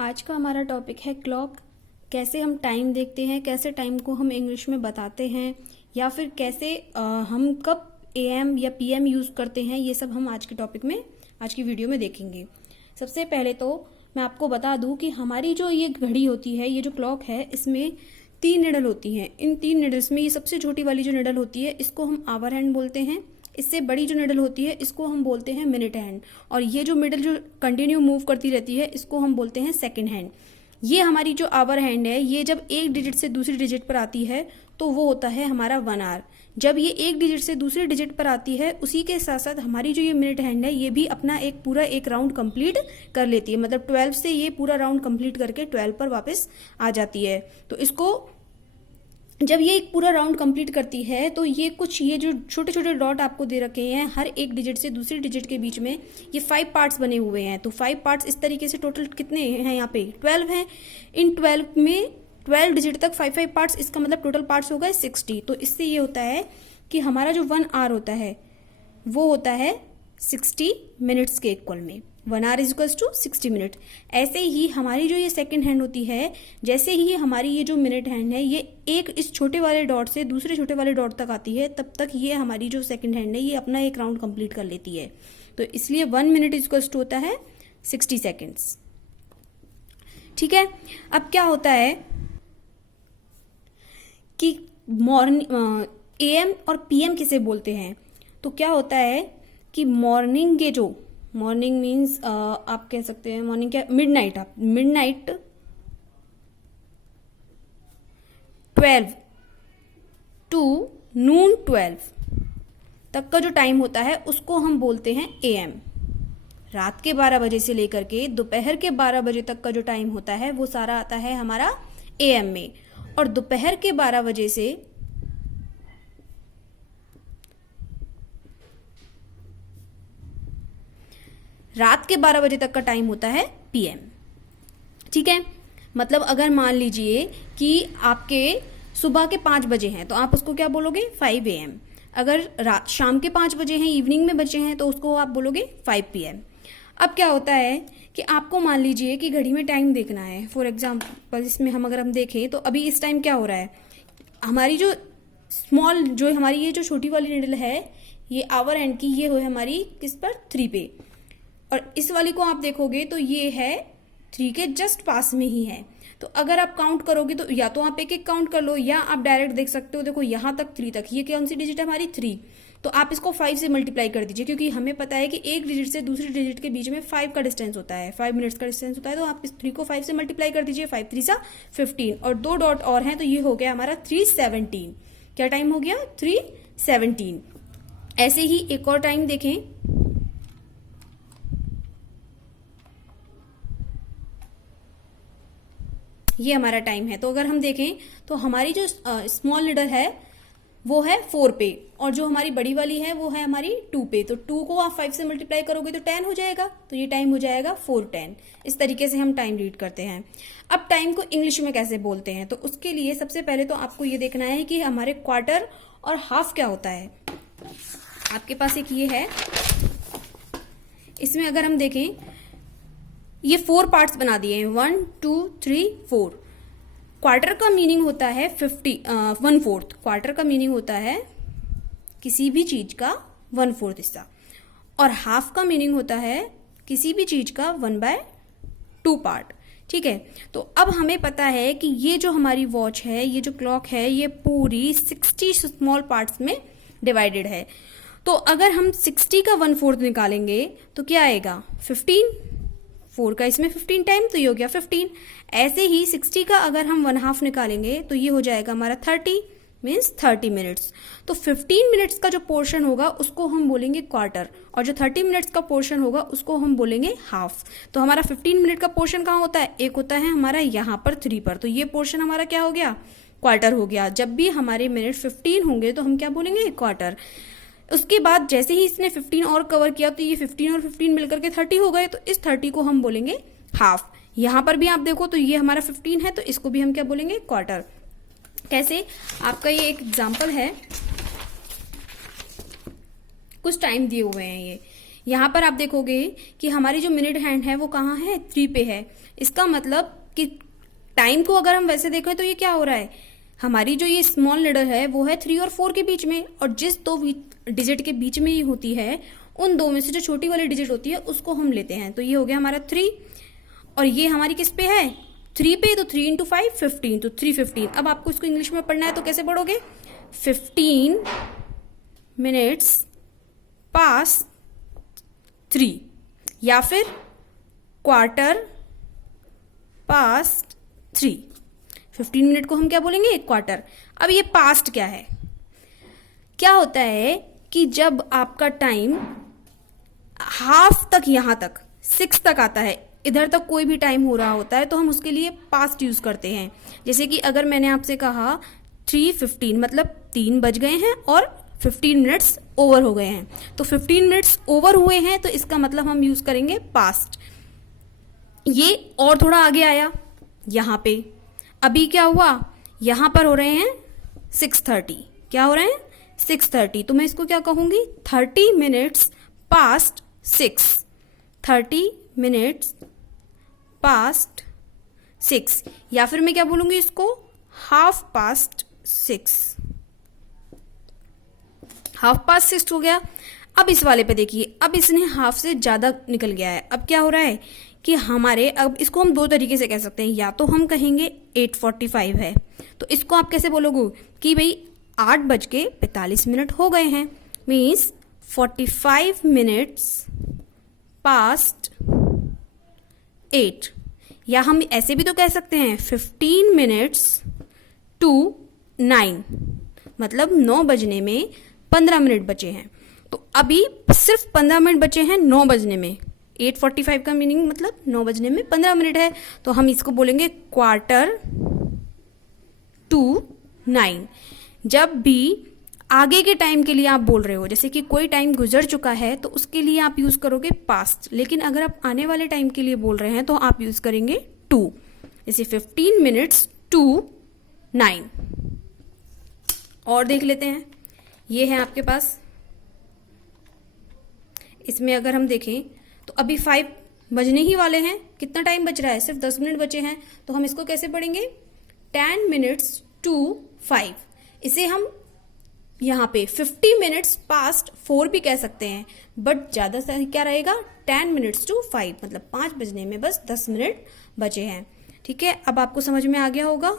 आज का हमारा टॉपिक है क्लॉक। कैसे हम टाइम देखते हैं, कैसे टाइम को हम इंग्लिश में बताते हैं, या फिर कैसे हम कब एएम या पीएम यूज़ करते हैं, ये सब हम आज के टॉपिक में, आज की वीडियो में देखेंगे। सबसे पहले तो मैं आपको बता दूं कि हमारी जो ये घड़ी होती है, ये जो क्लॉक है, इसमें 3 निडल होती हैं। इन 3 निडल्स में ये सबसे छोटी वाली जो निडल होती है, इसको हम आवर हैंड बोलते हैं। इससे बड़ी जो निडल होती है, इसको हम बोलते हैं मिनट हैंड। और ये जो मिडल जो कंटिन्यू मूव करती रहती है, इसको हम बोलते हैं सेकंड हैंड। ये हमारी जो आवर हैंड है, ये जब एक डिजिट से दूसरी डिजिट पर आती है तो वो होता है हमारा 1 आवर। जब ये एक डिजिट से दूसरी डिजिट पर आती है, उसी के साथ साथ हमारी जो ये मिनट हैंड है, ये भी अपना एक पूरा एक राउंड कंप्लीट कर लेती है। मतलब 12 से ये पूरा राउंड कंप्लीट करके 12 पर वापस आ जाती है। तो इसको जब ये एक पूरा राउंड कंप्लीट करती है, तो ये जो छोटे छोटे डॉट आपको दे रखे हैं, हर एक डिजिट से दूसरी डिजिट के बीच में ये 5 पार्ट्स बने हुए हैं। तो 5 पार्ट्स इस तरीके से टोटल कितने हैं यहाँ पे 12 हैं। इन 12 में 12 डिजिट तक 5 पार्ट्स, इसका मतलब टोटल पार्ट्स हो गए 60। तो इससे ये होता है कि हमारा जो 1 आवर होता है वो होता है 60 मिनट्स के इक्वल में। 1 hour is equals to 60 minute. ऐसे ही हमारी जो ये सेकंड हैंड होती है, जैसे ही हमारी ये जो मिनट हैंड है, ये एक इस छोटे वाले डॉट से दूसरे छोटे वाले डॉट तक आती है, तब तक ये हमारी जो सेकंड हैंड है, ये अपना एक राउंड कंप्लीट कर लेती है। तो इसलिए 1 मिनट इज इक्वल्स टू होता है 60 सेकेंड्स। ठीक है। अब क्या होता है कि मॉर्निंग एएम और पीएम किसे बोलते हैं। तो क्या होता है कि मॉर्निंग के जो मॉर्निंग मीन्स आप कह सकते हैं मॉर्निंग क्या, मिडनाइट। आप मिडनाइट 12 टू नून 12 तक का जो टाइम होता है, उसको हम बोलते हैं एएम। रात के 12 बजे से लेकर के दोपहर के 12 बजे तक का जो टाइम होता है, वो सारा आता है हमारा एएम में। और दोपहर के 12 बजे से रात के 12 बजे तक का टाइम होता है पीएम। ठीक है। मतलब अगर मान लीजिए कि आपके सुबह के 5 बजे हैं, तो आप उसको क्या बोलोगे 5 AM। अगर रात शाम के 5 बजे हैं, इवनिंग में बचे हैं, तो उसको आप बोलोगे 5 PM। अब क्या होता है कि आपको मान लीजिए कि घड़ी में टाइम देखना है। फॉर एग्जाम्पल इसमें अगर हम देखें, तो अभी इस टाइम क्या हो रहा है, हमारी जो स्मॉल जो हमारी ये जो छोटी वाली निडल है, ये आवर एंड की, ये हो हमारी किस पर 3 पे। और इस वाली को आप देखोगे तो ये है 3 के जस्ट पास में ही है। तो अगर आप काउंट करोगे तो या तो आप एक एक काउंट कर लो, या आप डायरेक्ट देख सकते हो। देखो यहाँ तक 3 तक, ये कौन सी डिजिट है हमारी 3। तो आप इसको 5 से मल्टीप्लाई कर दीजिए, क्योंकि हमें पता है कि एक डिजिट से दूसरी डिजिट के बीच में 5 का डिस्टेंस होता है, 5 मिनट्स का डिस्टेंस होता है। तो आप इस 3 को 5 से मल्टीप्लाई कर दीजिए, 5 3 सा 15 और 2 डॉट और हैं, तो ये हो गया हमारा 3:17। क्या टाइम हो गया 3:17। ऐसे ही एक और टाइम देखें, ये हमारा टाइम है। तो अगर हम देखें तो हमारी जो स्मॉल निडल है वो है 4 पे, और जो हमारी बड़ी वाली है वो है हमारी 2 पे। तो 2 को आप 5 से मल्टीप्लाई करोगे तो 10 हो जाएगा। तो ये टाइम हो जाएगा 4:10। इस तरीके से हम टाइम रीड करते हैं। अब टाइम को इंग्लिश में कैसे बोलते हैं, तो उसके लिए सबसे पहले तो आपको ये देखना है कि हमारे क्वार्टर और हाफ क्या होता है। आपके पास एक ये है, इसमें अगर हम देखें, ये 4 पार्ट्स बना दिए हैं, 1 2 3 4। क्वार्टर का मीनिंग होता है 1/4। क्वार्टर का मीनिंग होता है किसी भी चीज का 1/4 हिस्सा, और हाफ का मीनिंग होता है किसी भी चीज का 1/2 पार्ट। ठीक है। तो अब हमें पता है कि ये जो हमारी वॉच है, ये जो क्लॉक है, ये पूरी 60 स्मॉल पार्ट्स में डिवाइडेड है। तो अगर हम 60 का 1/4 निकालेंगे तो क्या आएगा 15। 4 का इसमें 15 टाइम, तो ये हो गया 15। ऐसे ही 60 का अगर हम 1/2 निकालेंगे तो ये हो जाएगा हमारा 30, मीन्स 30 मिनट्स। तो 15 मिनट्स का जो पोर्शन होगा उसको हम बोलेंगे क्वार्टर, और जो 30 मिनट्स का पोर्शन होगा उसको हम बोलेंगे हाफ। तो हमारा 15 मिनट का पोर्शन कहाँ होता है, एक होता है हमारा यहाँ पर 3 पर। तो ये पोर्शन हमारा क्या हो गया, क्वार्टर हो गया। जब भी हमारे मिनट 15 होंगे तो हम क्या बोलेंगे, क्वार्टर। उसके बाद जैसे ही इसने 15 और कवर किया, तो ये 15 और 15 मिलकर के 30 हो गए। तो इस 30 को हम बोलेंगे हाफ। यहाँ पर भी आप देखो तो ये हमारा 15 है, तो इसको भी हम क्या बोलेंगे, क्वार्टर। कैसे, आपका ये एक एग्जाम्पल है, कुछ टाइम दिए हुए हैं। यहाँ पर आप देखोगे कि हमारी जो मिनट हैंड है वो कहाँ है, 3 पे है। इसका मतलब कि टाइम को अगर हम वैसे देखें तो ये क्या हो रहा है, हमारी जो ये स्मॉल नीडल है वो है 3 और 4 के बीच में, और जिस 2 डिजिट के बीच में ये होती है उन 2 में से जो छोटी वाली डिजिट होती है उसको हम लेते हैं। तो ये हो गया हमारा 3, और ये हमारी किस पे है, 3 पे। तो 3 × 5 15, तो 315। अब आपको इसको इंग्लिश में पढ़ना है तो कैसे पढ़ोगे, 15 मिनट्स पास 3, या फिर क्वार्टर पास्ट 3। 15 मिनट को हम क्या बोलेंगे, क्वार्टर। अब ये पास्ट क्या है, क्या होता है कि जब आपका टाइम हाफ तक, यहां तक 6 तक आता है, इधर तक कोई भी टाइम हो रहा होता है तो हम उसके लिए पास्ट यूज करते हैं। जैसे कि अगर मैंने आपसे कहा 3:15, मतलब 3 बज गए हैं और 15 मिनट्स ओवर हो गए हैं, तो 15 मिनट्स ओवर हुए हैं तो इसका मतलब हम यूज करेंगे पास्ट। ये और थोड़ा आगे आया, यहां पे अभी क्या हुआ, यहां पर हो रहे हैं 6:30, क्या हो रहे हैं 6:30, तो मैं इसको क्या कहूंगी, 30 मिनट्स पास्ट 6, 30 मिनट्स पास्ट 6, या फिर मैं क्या बोलूंगी इसको, हाफ पास्ट 6, हाफ पास्ट 6 हो गया। अब इस वाले पे देखिए, अब इसने हाफ से ज्यादा निकल गया है। अब क्या हो रहा है कि हमारे, अब इसको हम 2 तरीके से कह सकते हैं, या तो हम कहेंगे 8:45 है, तो इसको आप कैसे बोलोगे कि भाई 8:45 हो गए हैं, मीन्स 45 मिनट्स पास्ट 8। या हम ऐसे भी तो कह सकते हैं 15 मिनट्स टू 9, मतलब 9 बजने में 15 मिनट बचे हैं। तो अभी सिर्फ 15 मिनट बचे हैं 9 बजने में। 8:45 का मीनिंग मतलब 9 बजने में 15 मिनट है, तो हम इसको बोलेंगे क्वार्टर टू 9। जब भी आगे के टाइम के लिए आप बोल रहे हो, जैसे कि कोई टाइम गुजर चुका है तो उसके लिए आप यूज करोगे पास्ट, लेकिन अगर आप आने वाले टाइम के लिए बोल रहे हैं तो आप यूज करेंगे टू, जैसे 15 मिनट्स टू 9। और देख लेते हैं, ये है आपके पास, इसमें अगर हम देखें तो अभी 5 बजने ही वाले हैं, कितना टाइम बच रहा है, सिर्फ 10 मिनट बचे हैं, तो हम इसको कैसे पढ़ेंगे, 10 मिनट्स टू 5। इसे हम यहाँ पे 50 मिनट्स पास्ट 4 भी कह सकते हैं, बट ज्यादा सही क्या रहेगा, 10 मिनट्स टू 5, मतलब 5 बजने में बस 10 मिनट बचे हैं। ठीक है, अब आपको समझ में आ गया होगा।